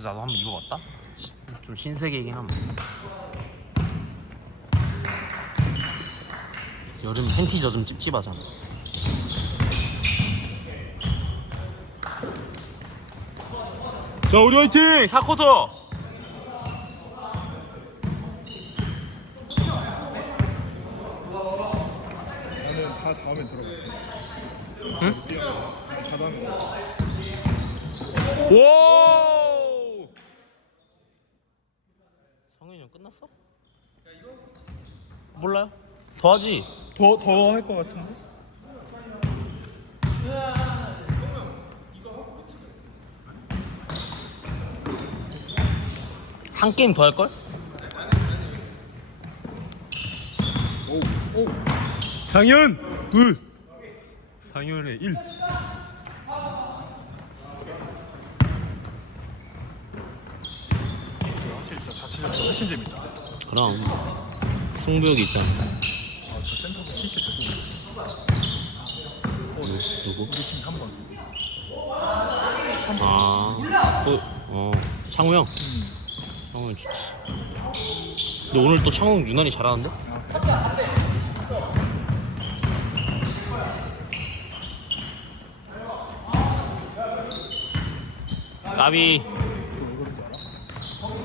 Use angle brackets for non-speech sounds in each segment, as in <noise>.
그래서 나도 한번 입어봤다. 시- 좀 신세계이긴 함. 여름 팬티 젖으면 찝찝하잖아. 자 우리 화이팅! 4쿼터! 나는 다 다음에 들어가. 응? 다 다음에. 오! 성현이 형 끝났어? 몰라요? 더 하지. 더 더 할 것 같은데? 한 게임 더 할 걸? 상현! 둘! 상현의 1. 재밌다. 그럼 승부욕이 있잖아. 아, 저 센터도 70 됐고. 누구? 우리 팀 3번. 아, 그, 어, 창우 형. 창우 형 좋지. 근데 오늘 또 창우 형 유난히 잘하는데? 까비. 그왜 그런지 알아?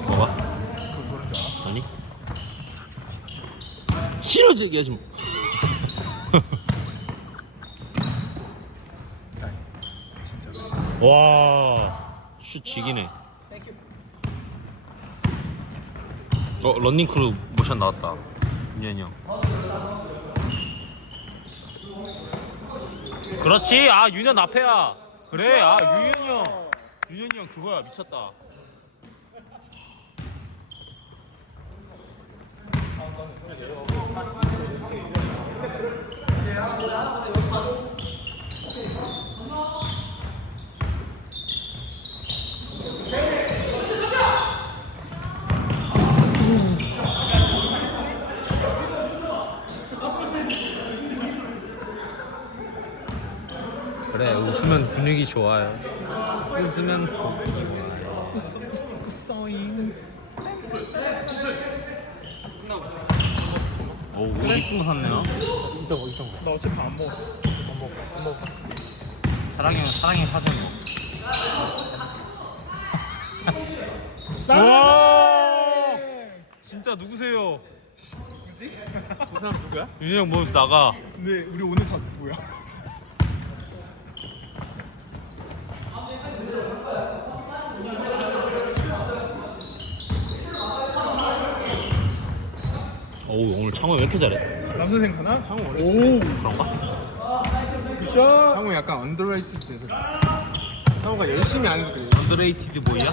뭐가? 그왜 그런지 알아? 아니? 싫어지게 하지 뭐. 야, 진짜. 와, 슛 지기네. 어, 런닝 크루 모션 나왔다. 윤현이 형. 그렇지, 아, 윤현 앞에야. 그래, 아, 윤현이 형. 윤현이 형 그거야, 미쳤다. 그래, 웃으면 분위기 좋아요. 웃으면 오, 옷 이쁜 거 샀네요. 이따 뭐 이따 뭐. 나 어차피 안 먹었어. 안 먹어. 안 먹어. 사랑해, 사랑해 파전 와! 진짜 누구세요? 누구지? 그 사람 누구야? <laughs> 형 모여서 나가. 근데 우리 오늘 다 누구야? 어우, 오늘 창호 왜 이렇게 잘해? 남선생 가나? 장우 원래 오 그런가? 굿샷. 상우 약간 언더레이티드 돼서 상우가 열심히 안 해서 그래 언더레이티드 보이야?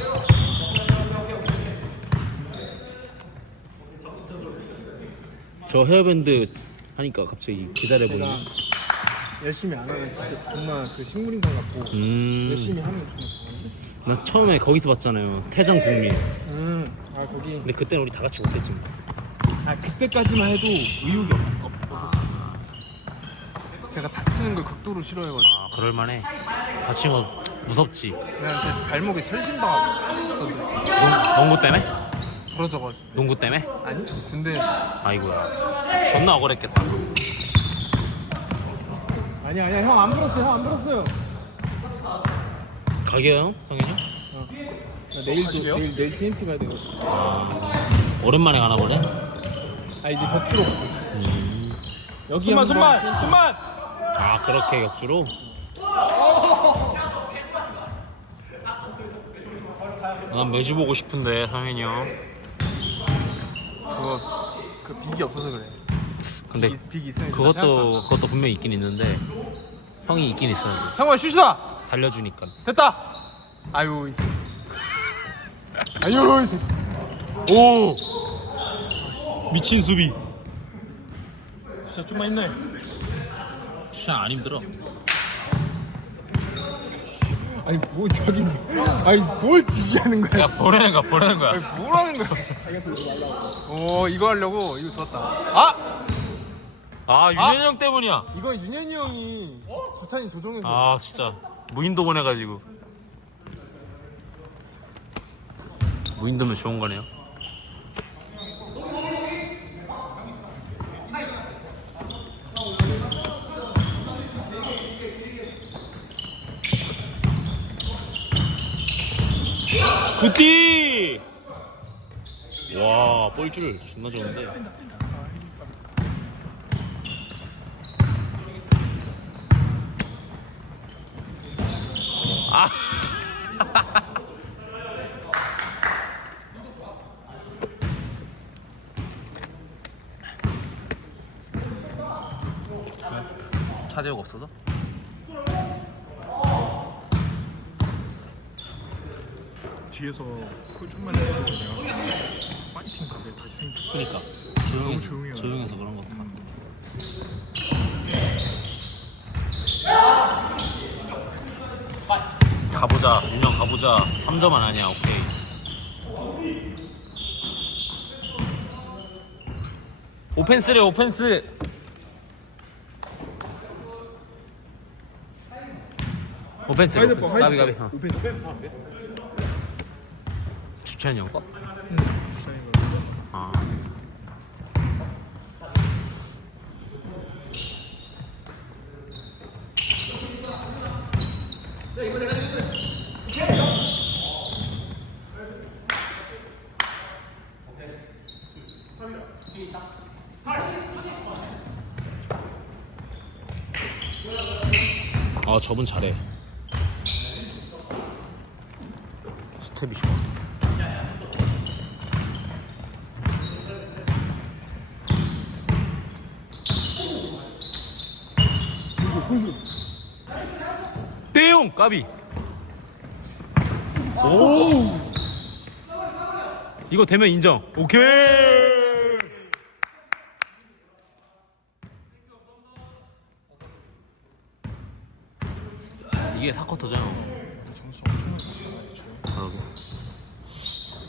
저 헤어밴드 하니까 갑자기 기다려보니. 제가 열심히 안 하면 진짜 정말 그 식물인간 같고 음. 열심히 하면 정말 좋은데 나 처음에 거기서 봤잖아요. 태장 국민. 음아 거기 근데 그때는 우리 다 같이 못했지. 뭐. 아 그때까지만 해도 의욕이 없, 없, 없었어 제가 다치는 걸 극도로 싫어해가지고 아, 그럴만해. 다치는 거 무섭지. 그냥 제 발목에 철심방하던데 농, 농구 때문에? 부러져가지고 농구 때문에? 아니 근데 아이고야. 존나 억울했겠다. 아니야 아니야 형 안 불었어요 형 안 불었어요 가게요, 형? 형이 형? 나 내일 도 사실이요? 내일 내일 TNT 가야 되거든 아, 오랜만에 가나 보네? 아 이제 덕주로 음. 여기 한번 손만 손만. 아, 그렇게 격주로? 난 매주 보고 싶은데, 상현이 형. 그거 그 빅이 없어서 그래 근데 빅, 빅 있으면 진짜 그것도, 그것도 분명히 있긴 있는데, 형이 있긴 있어야 돼. 상우야 슛이다 달려주니까. 됐다 아유 이 새끼 아유 이 새끼 오! 미친 수비. 진짜 좀만 힘내. 진짜 안 힘들어. 아니 뭐 저기 아니 뭘 지지하는 거야 야, 보내는 거야, 보내는 거야. 아니 뭘 하는 거야. 오 이거 하려고 이거 좋았다 아 아, 윤현이 형 때문이야. 이거 윤현이 형이 주- 주찬이 조종해서 아, 진짜. 무인도 보내가지고. 무인도면 좋은 거네요. 굿디! 와, 볼줄 존나 좋은데. 아! 차제욱 없어서? 뒤에서 콜 좀만 해도 내가 파이팅 그게 다시 생겨. 그니까 조용히 조용해요. 조용해서 그런 것 같아. 가보자 윤영 가보자 3점은 아니야 오케이 오펜스래 오펜스 오펜스 가비 가비 어. 오펜스. 주찬이 형 거? 아 저분 잘해 스텝이 좋아 떼용 까비. 오 이거 되면 인정. 오케이. 이게 사쿼터잖아 점수 엄청 많아. 그러게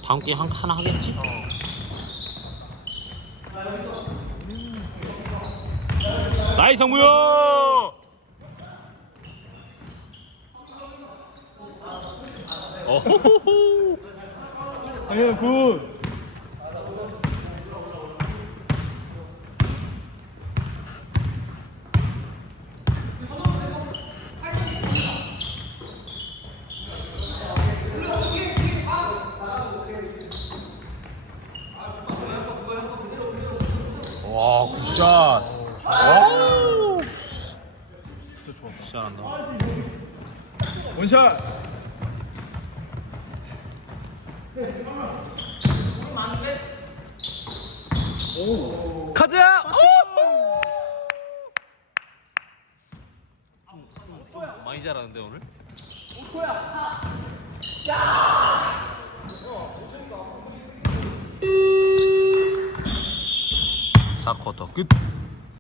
다음 게임 한, 하나 하겠지? 나이스 성무요 어호호호 당연히 굿. 와 굿샷 오 진짜 좋았다. 굿샷한다 원샷. 가자! 많이 잘하는데 오늘? 사쿼터 끝